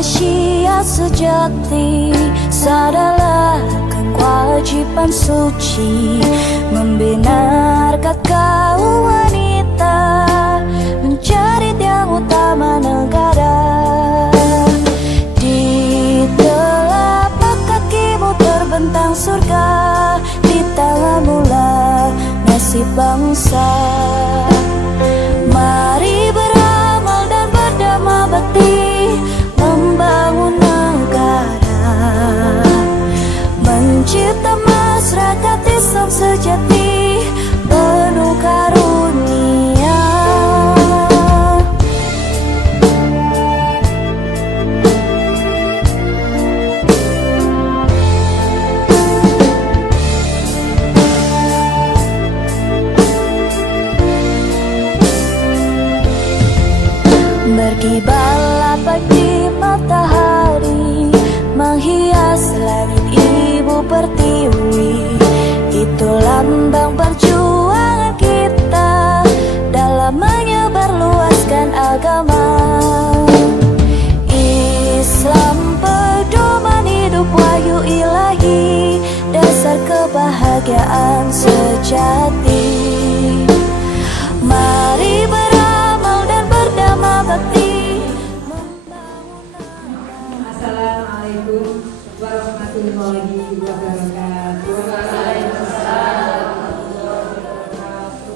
Malaysia sejati, sadarlah kan kewajiban suci membina harkat kaum wanita, mencari tiang utama negara. Di telapak kakimu terbentang surga, di tanganmu lah nasib bangsa. Mari beramal dan berdamai bakti membangun negara, mencipta masyarakat Islam sejati penuh karunia. Berkibarlah pagi matahari, menghias langit ibu pertiwi. Itu lambang perjuangan kita dalam menyebarluaskan agama Islam, pedoman hidup wahyu ilahi, dasar kebahagiaan sejati. Mari beramal dan berdamai bakti. Assalamualaikum warahmatullahi wabarakatuh. Waalaikumsalam warahmatullahi wabarakatuh.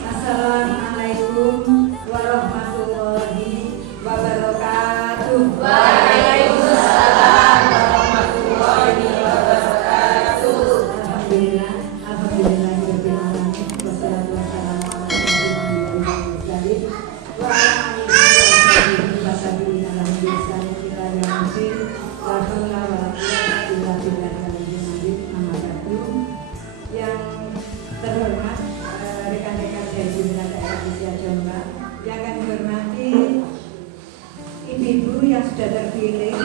Assalamualaikum warahmatullahi wabarakatuh. Waalaikumsalam warahmatullahi wabarakatuh. Alhamdulillah, alhamdulillah. Yang terhormat rekan-rekan dari pimpinan daerah Usia Jombang, yang kami hormati ibu-ibu yang sudah terpilih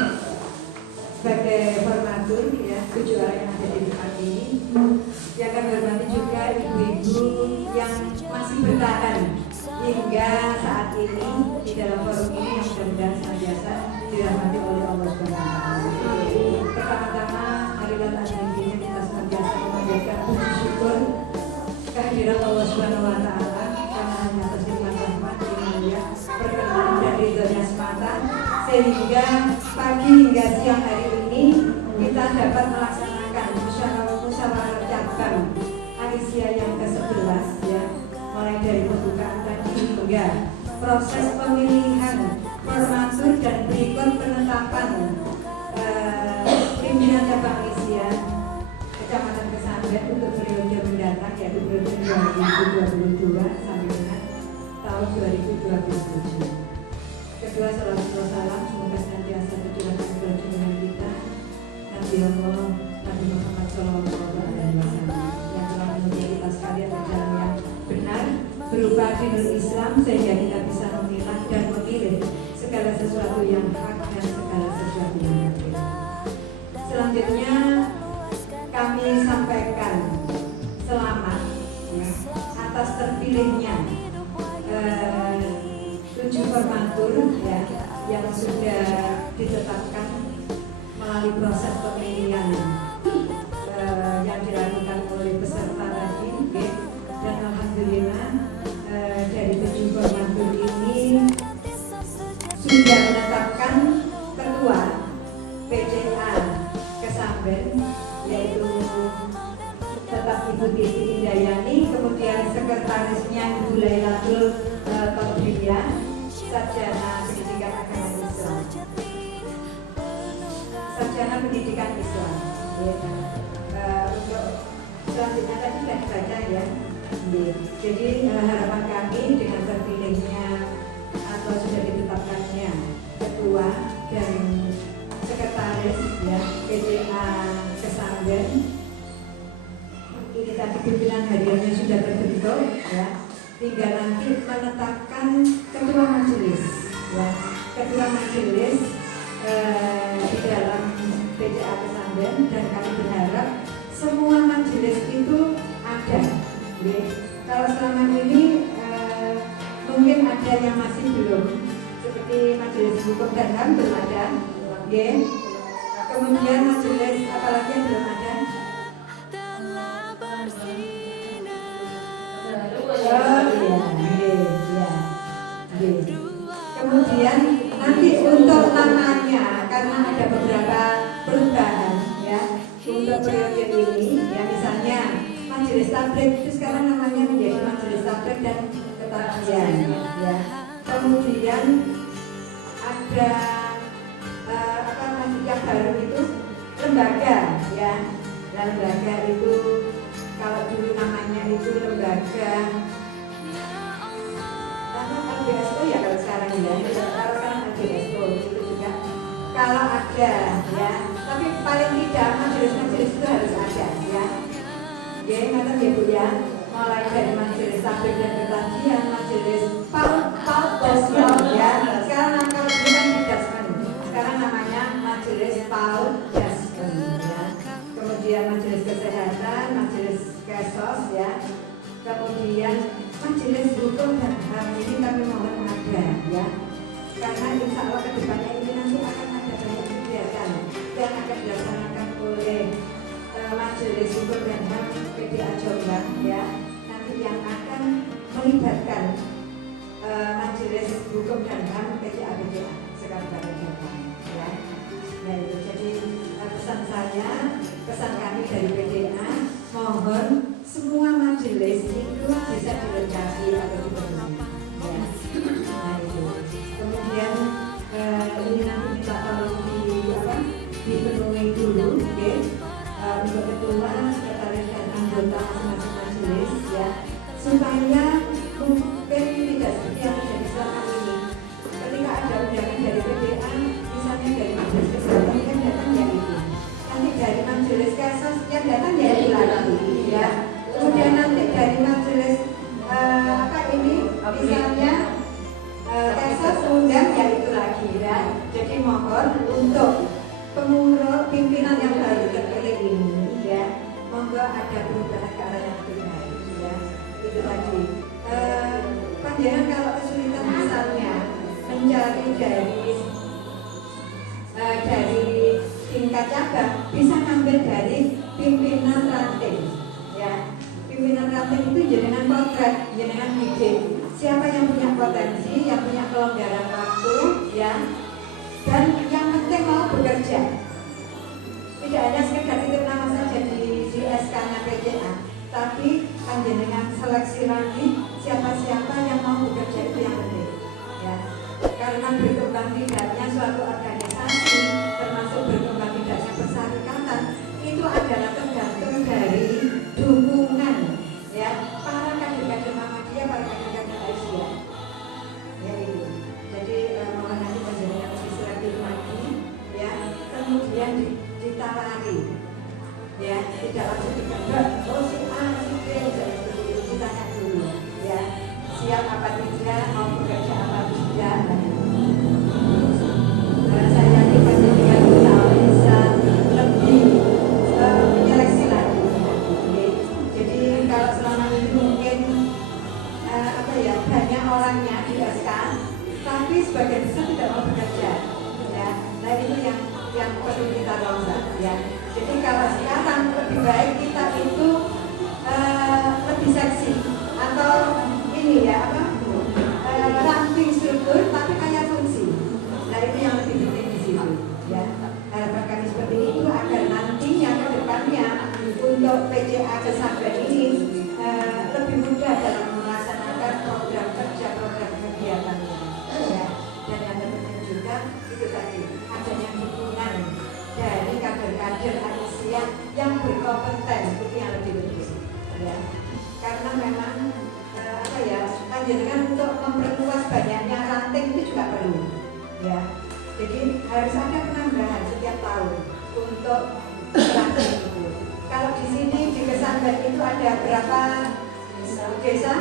sebagai formatur, ya, 7 orang yang ada di depan ini. Yang kami hormati juga ibu-ibu yang masih bertahan hingga saat ini di dalam forum ini, yang mudah-mudahan senantiasa dirahmati oleh Allah Subhanahu wa Ta'ala. Pertama-tama, marilah takdirnya kita senantiasa memanjatkan puji syukur kehadiran Allah Subhanahu wa Ta'ala, karena hanya atas nikmat rahmat yang mulia, perkenan dan ridhonya semata, sehingga pagi hingga siang hari ini kita dapat melaksanakan musyawarah cabang Aisyah yang ke-11, ya, mulai dari pembukaan tadi hingga proses pemilihan formatur dan berikut penetapan pimpinan cabang Aisyah Kecamatan Kesamben untuk periode mendatang, yaitu periode 2022 sampai dengan tahun 2027. Kedua, salawat salam semoga senantiasa tercurahkan kepada junjungan kita Nabi Allah Nabi Muhammad SAW, yang telah menuntut kita sekalian ke jalan yang benar berupa dinul Islam, sehingga kita bisa memilah dan memilih segala sesuatu yang hak dan segala sesuatu yang batil. Selanjutnya kami sampaikan selamat, ya, atas terpilihnya 7 formatur, ya, yang sudah ditetapkan melalui proses pemilihan yang dilakukan oleh peserta tadi, dan alhamdulillah dari 7 formatur ini sudah menetapkan ketua PCA Kesamben, yaitu tetap Ibu Titi Indayani, kemudian sekretarisnya Ibu Lailatul Tauhidiyah, Sarjana Pendidikan Agama Islam, Sarjana Pendidikan Islam. Untuk selanjutnya tadi sudah dibaca, ya. Jadi harapan kami dengan terpilihnya atau sudah ditetapkannya ketua dan sekretaris, ya, PCA Kesamben, ini tadi pimpinan hariannya sudah terbentuk, ya, tinggal nanti menetapkan ketua majelis, ya, ketua majelis di dalam PCA Kesamben, dan kami berharap semua majelis itu ada. Kalau selama ini mungkin ada yang masih belum, seperti Majelis Hukum dan HAM belum ada, oke. Kemudian majelis apalagi yang belum ada? Kemudian nanti untuk namanya, karena ada beberapa perubahan ya untuk periode ini, ya misalnya Majelis Tabligh itu sekarang namanya menjadi Majelis Tabligh dan Ketagihan ya. Kemudian ada yang baru itu lembaga ya. Dan lembaga itu kalau dulu namanya itu lembaga LBSO ya, kalau sekarang ya, kalau sekarang LBSO itu juga kalau ada ya, tapi paling tidak majelis-majelis itu harus ada ya. Oke, ngerti ya Bu ya, mulai dari Majelis Tabligh dan Ketagihan, Majelis Paul ya. Sekarang kalau dulu kan di Dasmen, sekarang namanya Majelis Paul Dasmen ya. Kemudian Majelis Kesehatan, Majelis Kesos ya. Kemudian Majelis Hukum dan HAM ini kami mohon ada ya, karena insya Allah kedepannya ini nanti akan ada banyak kegiatan yang akan dilaksanakan oleh Majelis Hukum dan HAM PDA Jombang ya, nanti yang akan melibatkan Majelis Hukum dan HAM PDA sekabupaten Jombang ya. Nah itu jadi pesan saya, pesan kami dari PDA, mohon semua majelis itu bisa dilengkapi atau dipenuhi ya. Nah itu kemudian ini nanti minta tolong dipenuhi dulu ya, untuk ketua, sekretaris dan anggota masing-masing majelis ya, supaya mungkin tidak seperti yang terjadi selama ini. Ketika ada undangan dari PDA, misalnya dari Majelis Kesehatan yang datang ya itu, nanti dari Majelis Kesos yang datang ya itu lagi ya. Kemudian nanti dari majelis misalnya Kesos undang ya itu lagi ya. Jadi mohon untuk pengurus pimpinan yang baru terpilih ini ya, monggo ada perubahan ke arah yang lebih baik ya. Itu tadi. Panjenengan kalau kesulitan misalnya mencari dari tingkat cabang, bisa ngambil dari pimpinan ranting ya. Pimpinan ranting itu jenengan potret, jenengan bidik siapa yang punya potensi, yang punya kelonggaran waktu ya, dan yang penting mau bekerja. Tidak hanya sekedar titip nama saja di SK-nya PCA, tapi panjenengan seleksi lagi siapa-siapa yang mau bekerja, itu yang penting ya. Karena berkembang tidaknya suatu organisasi, termasuk berkembang tidaknya persyarikatan, itu adalah tergantung dari dukungan ya para kader-kader Muhammadiyah, para kader-kader Aisyah ya itu. Jadi mohon nanti panjenengan lebih selektif lagi ya, kemudian ditawari ya, tidak langsung digambar oh si A, si B, seperti itu, ditanya dulu ya, siap apa tidak, mau bekerja apa tidak. Saya yakin panjenengan bisa lebih menyeleksi lagi. Jadi kalau selama ini mungkin banyak orangnya di SK, tapi sebagian besar tidak mau bekerja ya. Nah itu yang perlu kita rombak ya. Jadi kalau sekarang lebih baik kita itu lebih seksi atau ini ya ramping struktur tapi kaya fungsi. Nah itu yang lebih penting di situ ya. Harapan kami seperti itu agar nantinya ke depannya untuk PCA Kesabaran ini lebih mudah dalam melaksanakan program kerja, program kegiatannya ya. Dan yang terpenting juga itu tadi adanya dukungan dari kader-kader Aisyah yang berkompeten, itu yang lebih penting ya. Karena memang panjenengan untuk memperluas banyaknya ranting itu juga perlu ya. Jadi harus ada penambahan setiap tahun untuk ranting itu. Kalau di sini di Kesambat itu ada berapa desa?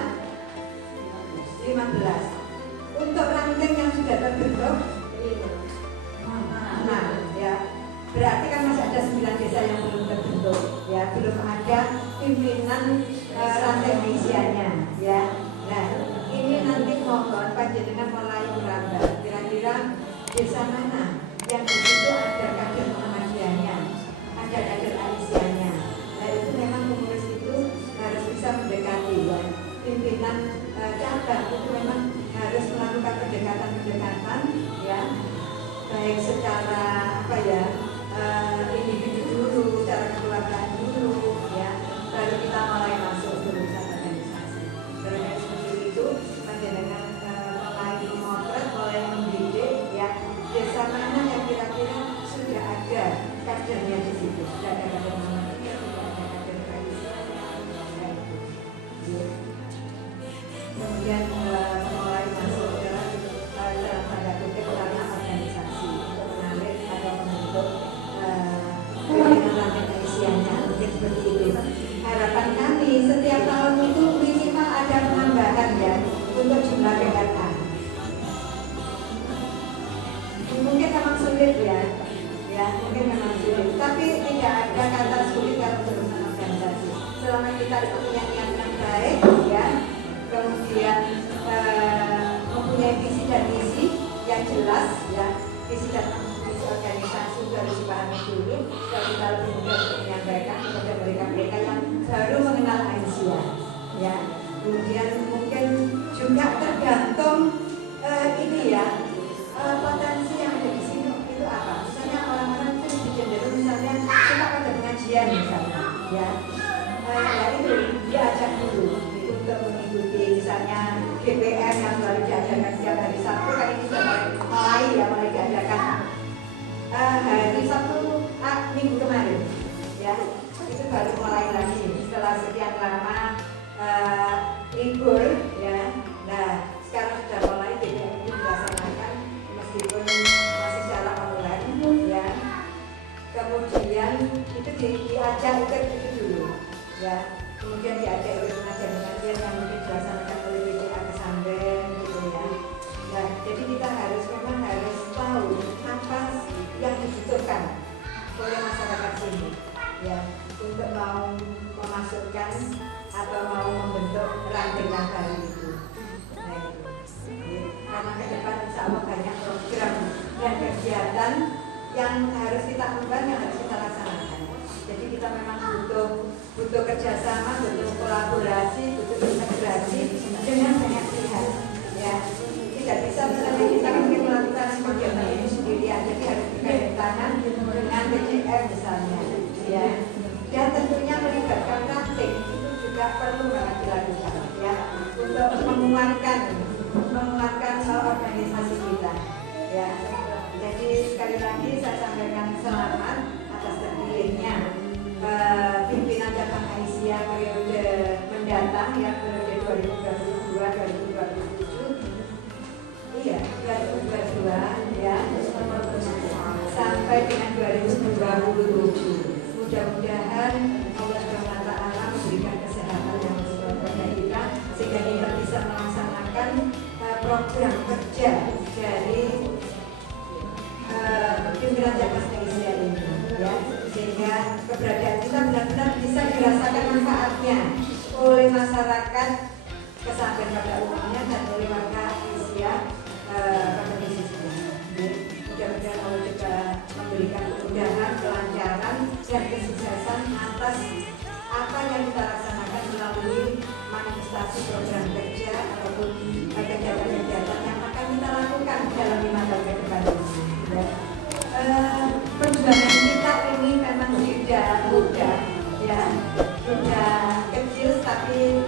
15. Untuk ranting yang sudah terbentuk 5 ya. Berarti kan masih ada 9 desa yang belum terbentuk ya, belum ada pimpinan ranting isiannya ya. Nah ini nanti mohon panjenengan mulai merambah. desa mana yang di situ ada kader Muhammadiyahnya, ada kader Aisyahnya. Nah itu memang pengurus itu harus bisa mendekati ya. Pimpinan cabang itu memang harus melakukan pendekatan ya, baik secara apa ya, individu dulu, cara kekeluargaan dulu ya, baru kita mulai masuk ke urusan organisasi. Karena seperti itu panjenengan mulai memotret, mulai mendidik ya, desa mana yang kira-kira sudah ada kadernya di situ, sudah ada kader Muhammadiyah, sudah ada kader Aisyahnya, kemudian mulai masuk ke dalam tanda kutip ranah organisasi untuk menarik atau membentuk pimpinan rantai Aisyahnya, mungkin seperti itu. Harapan kami setiap tahun itu minimal ada penambahan ya untuk jumlah PKK. Mungkin memang sulit ya, mungkin memang sulit. Tapi tidak ada kata sulit kalau urusan organisasi. Selama kita punya niat yang baik ya, kemudian mempunyai visi dan misi yang jelas ya, visi dan misi organisasi itu harus dipahami dulu, supaya kita lebih mudah untuk menyampaikan kepada mereka yang baru mengenal Aisyah ya. Kemudian mungkin juga tergantung ini ya, potensi yang ada di sini itu apa. Misalnya orang-orang itu lebih cenderung misalnya suka pada pengajian misalnya ya, ya itu diajak dulu untuk mengikuti misalnya GPM yang selalu diadakan setiap hari Sabtu, kali ini sudah mulai ya, mulai diadakan hari Sabtu minggu kemarin ya, itu baru mulai lagi setelah sekian lama libur ya. Nah sekarang sudah mulai GPM itu dilaksanakan meskipun masih secara online ya. Kemudian itu diajak ikut itu dulu ya, kemudian diajak ikut pengajian yang mungkin dilaksanakan oleh BPA Kesamben gitu ya. Nah jadi kita memang harus tahu apa yang dibutuhkan oleh masyarakat sini ya, untuk mau memasukkan atau mau membentuk ranting yang baru itu. Nah itu karena ke depan insya Allah banyak program dan kegiatan yang harus kita emban, yang harus kita laksanakan. Jadi kita memang butuh kerjasama, butuh kolaborasi, butuh integrasi dengan banyak pihak ya. Tidak bisa misalnya kita mungkin melakukan kegiatan ini sendirian, jadi harus bergabung tangan dengan BCM misalnya ya. Dan tentunya melibatkan ranting itu juga perlu banget dilakukan ya, untuk menguatkan organisasi kita ya. Jadi sekali lagi saya sampaikan selamat atas terpilihnya pimpinan cabang Aisyah periode mendatang ya, periode 2022-2027 iya 2022 ya sampai dengan 2027. Mudah-mudahan Allah SWT memberikan kesehatan yang sesuai kepada kita sehingga kita bisa melaksanakan program kerja dari pimpinan cabang Aisyah ini ya, sehingga keberadaan kita benar-benar bisa dirasakan manfaatnya oleh masyarakat Kesamben pada umumnya dan oleh warga Aisyah pada khususnya. Mudah-mudahan Allah juga memberikan kemudahan, kelancaran dan kesuksesan atas apa yang kita laksanakan melalui manifestasi program kerja ataupun kegiatan-kegiatan yang akan kita lakukan dalam 5 tahun ke depan ini. Perjuangan kita ini memang tidak mudah ya, sudah kecil tapi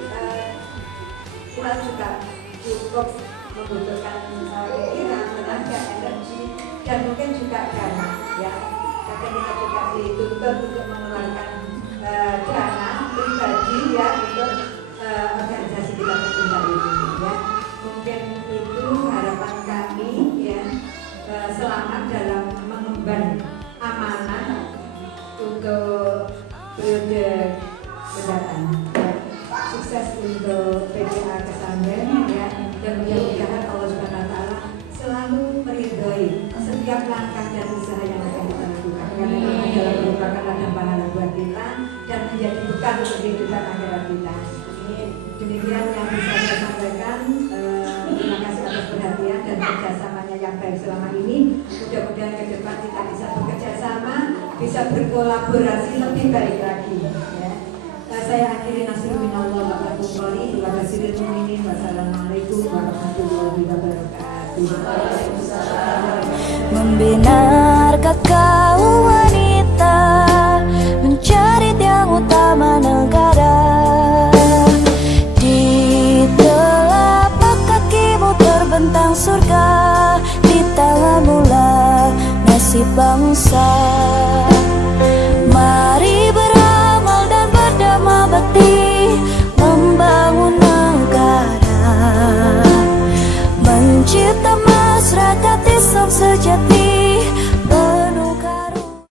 kita juga cukup membutuhkan pikiran, tenaga, energi dan mungkin juga dana ya. Kadang kita juga dituntut untuk mengeluarkan dana pribadi ya untuk organisasi kita tertinggal ini ya. Mungkin itu harapan kami ya, selamat dalam mengemban amanah untuk periode mendatang ya. Sukses untuk PPA Kesamben ya, dan mudah-mudahan Allah SWT selalu meridhoi setiap langkah dan usaha yang akan kita lakukan, karena itu adalah merupakan ladang pahala buat kita dan menjadi bekal untuk kehidupan akhirat kita. Demikian yang bisa saya sampaikan. Terima kasih atas perhatian dan kerjasamanya yang baik selama ini. Mudah-mudahan ke depan kita bisa bekerja sama, bisa berkolaborasi lebih baik lagi. Ya. Saya akhiri nasrul minallah wa barakatuh. Wa basiril mu'minin. Wassalamualaikum warahmatullahi wabarakatuh. Membinarkan kaum wanita, mencari yang utama negara. Di telapak kakimu terbentang surga, di tanganmu lah nasib bangsa. Mari beramal dan berdamai bakti, membangun negara, mencipta masyarakat Islam sejati.